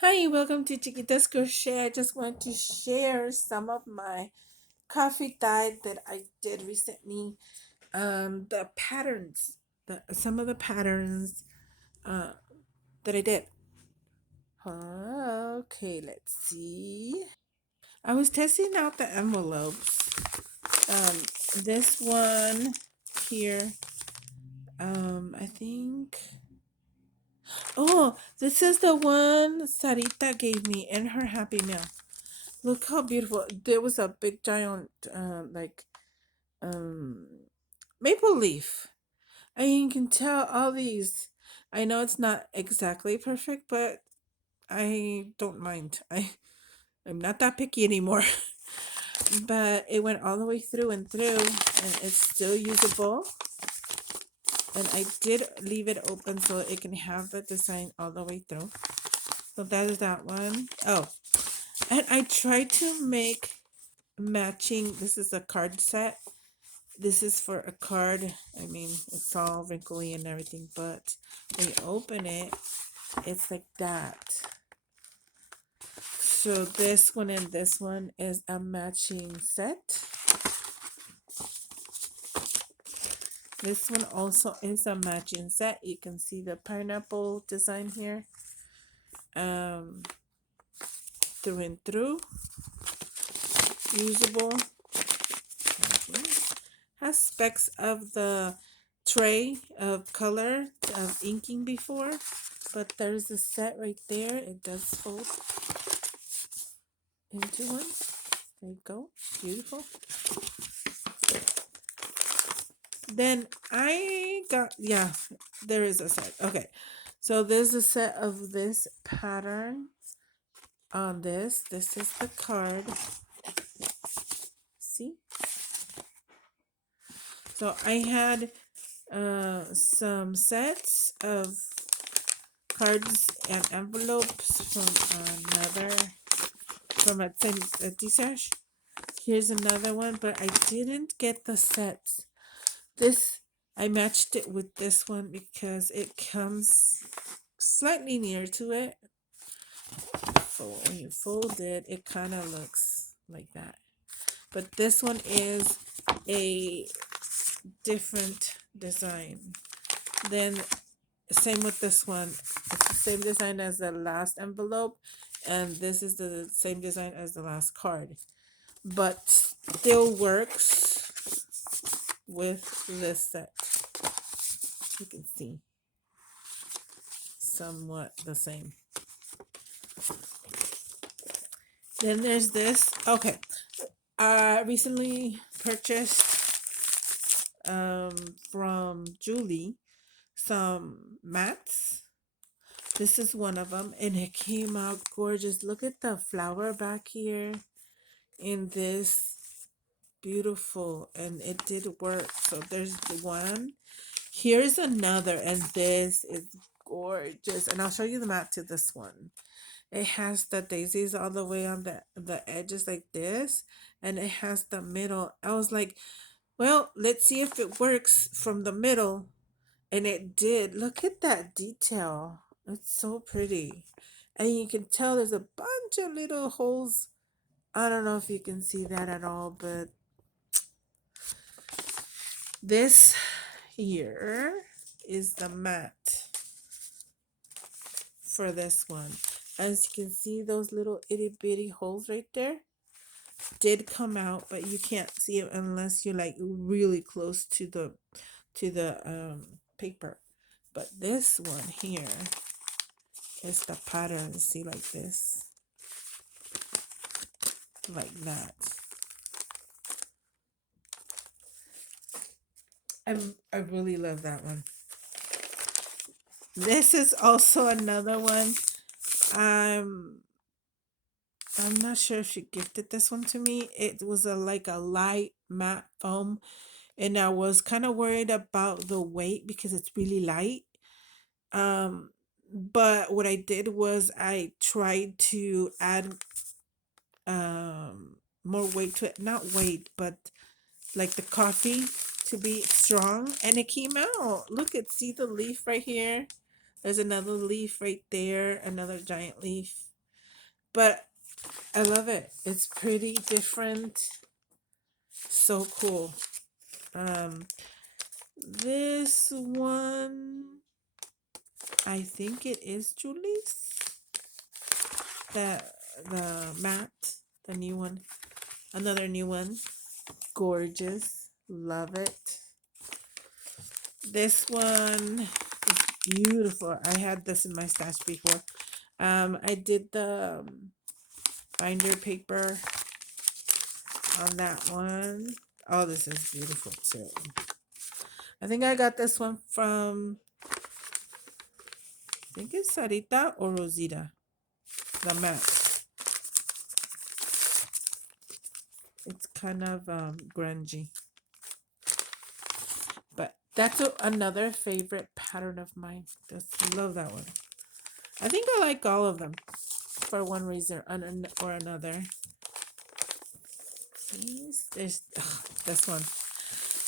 Hi, welcome to Chiquita's Crochet. I just want to share some of my coffee dye that I did recently. The patterns, some of the patterns uh, that I did. Okay, let's see. I was testing out the envelopes. Um, this one here. I think. Oh, this is the one Sarita gave me in her Happy Meal. Look how beautiful. There was a big giant um maple leaf. And you can tell all these. I know it's not exactly perfect, but I don't mind. I'm not that picky anymore. But it went all the way through and through and it's still usable. And I did leave it open so it can have the design all the way through. So that is that one. Oh, and I tried to make matching. This is a card set. This is for a card. I mean, it's all wrinkly and everything, but when you open it, it's like that. So this one and this one is a matching set. This one also is a matching set. You can see the pineapple design here. Um, through and through. Usable. Has specks of the tray of color of inking before, but there's a set right there. It does fold into one. There you go. Beautiful. Then I got, yeah, there is a set. Okay. So there's a set of this pattern on this. This is the card. See? So I had some sets of cards and envelopes from a T-Sash. Here's another one, but I didn't get the sets. This, I matched it with this one because it comes slightly near to it. So when you fold it, it kind of looks like that. But this one is a different design. Then same with this one. It's the same design as the last envelope, and this is the same design as the last card. But still works with this set. You can see somewhat the same. Then there's this. Okay. I recently purchased from Julie some mats. This is one of them, and it came out gorgeous. Look at the flower back here in this beautiful, and it did work. So there's the one. Here's another, and this is gorgeous. And I'll show you the mat to this one. It has the daisies all the way on the edges like this, and it has the middle. I was like, well, let's see if it works from the middle. And it did. Look at that detail. It's so pretty. And you can tell there's a bunch of little holes. I don't know if you can see that at all, but this here is the mat for this one. As you can see, those little itty bitty holes right there did come out, but you can't see it unless you're like really close to the paper. But this one here is the pattern. See, like this, like that. I really love that one. This is also another one. Um, I'm not sure if she gifted this one to me. It was a like a light matte foam, and I was kind of worried about the weight because it's really light. Um, but what I did was I tried to add more weight to it. Not weight, but like the coffee to be strong, and it came out. Look at see the leaf right here. There's another leaf right there, another giant leaf. but I love it. It's pretty different. So cool. Um, this one, I think it is Julie's. The the matte, the new one, another new one. Gorgeous, love it. This one is beautiful. I had this in my stash before. I did the binder paper on that one. Oh, this is beautiful too. I think I got this one from, I think it's Sarita or Rosita. The matte. It's kind of grungy. But that's another favorite pattern of mine. Just love that one. I think I like all of them for one reason or another. There's this one.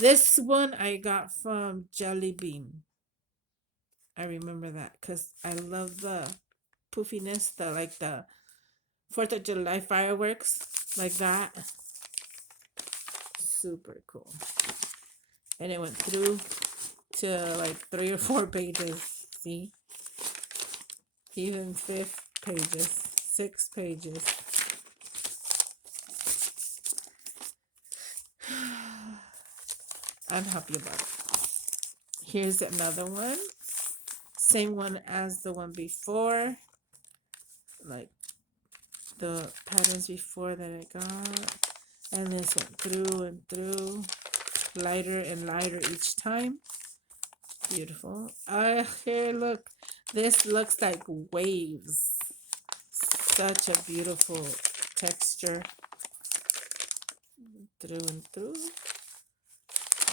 This one I got from Jelly Bean. I remember that because I love the poofiness, the like the 4th of July fireworks, like that. Super cool. And it went through to like 3 or 4 pages. See? Even 5 pages, 6 pages. I'm happy about it. Here's another one. Same one as the one before. Like the patterns before that I got. And this went through and through. Lighter and lighter each time. Beautiful. Here, look. This looks like waves. Such a beautiful texture. Through and through.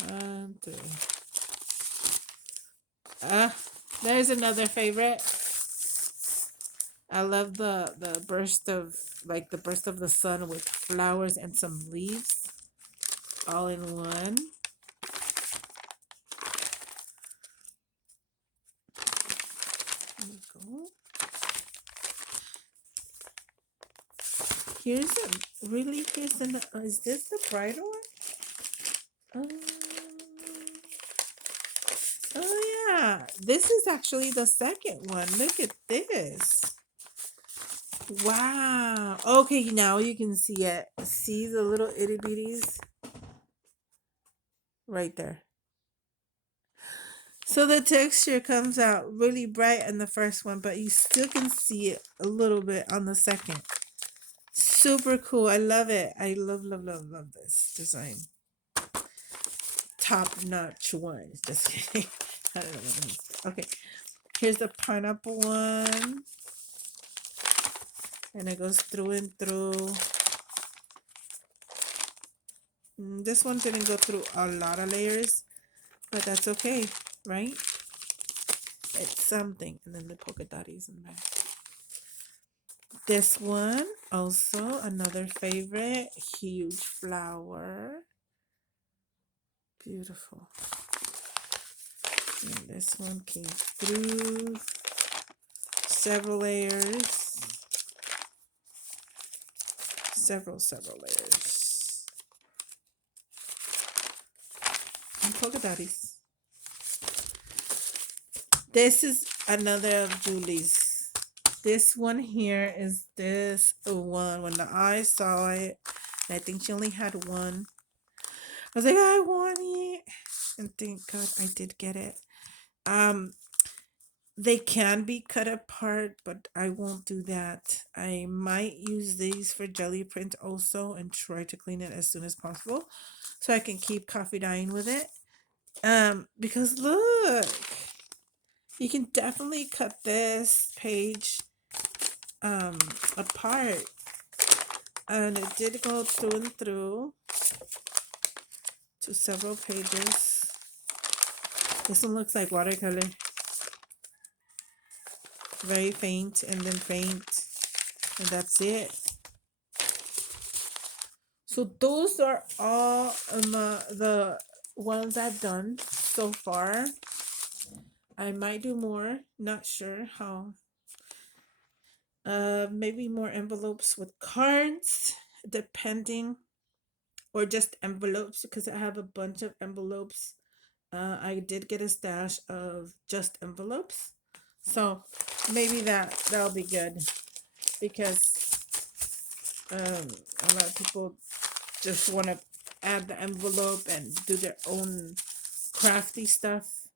And through. There's another favorite. I love the burst of the sun with flowers and some leaves all in one. There you go. Here's is this the brighter one? Oh yeah, this is actually the second one. Look at this. Wow. Okay, now you can see it. See the little itty bitties right there. So the texture comes out really bright in the first one, but you still can see it a little bit on the second. Super cool. I love it. I love, love, love, love this design. Top notch one. Just kidding. I don't know what it means. Okay. Here's the pineapple one. And it goes through and through. This one didn't go through a lot of layers, but that's okay, right? It's something. And then the polka dotties in there. This one, also another favorite, huge flower. Beautiful. And this one came through several layers. Several layers. And polka dotties. This is another of Julie's. This one here is this one. When I saw it, I think she only had one. I was like, I want it. And thank God I did get it. They can be cut apart, but I won't do that. I might use these for jelly print also and try to clean it as soon as possible so I can keep coffee dyeing with it. Because look, you can definitely cut this page apart. And it did go through and through to several pages. This one looks like watercolor. Very faint and then faint. And that's it. So those are all the ones I've done so far. I might do more. Not sure how. Maybe more envelopes with cards, depending, or just envelopes because I have a bunch of envelopes. I did get a stash of just envelopes, so maybe that'll be good because a lot of people just want to add the envelope and do their own crafty stuff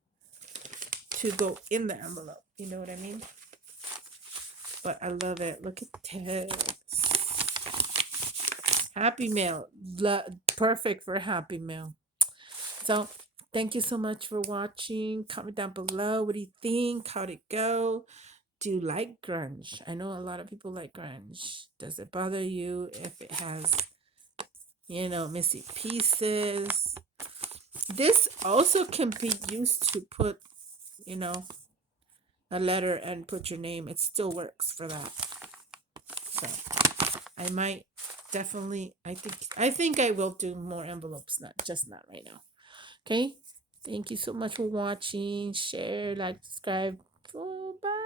to go in the envelope. You know what I mean? But I love it. Look at this. Happy Mail. Perfect for Happy Mail. So, thank you so much for watching. Comment down below. What do you think? How'd it go? Do you like grunge? I know a lot of people like grunge. Does it bother you if it has, missing pieces? This also can be used to put, you know, a letter and put your name. It still works for that. So I might definitely I think I will do more envelopes, not right now. Okay? Thank you so much for watching. Share, like, subscribe. Oh, bye.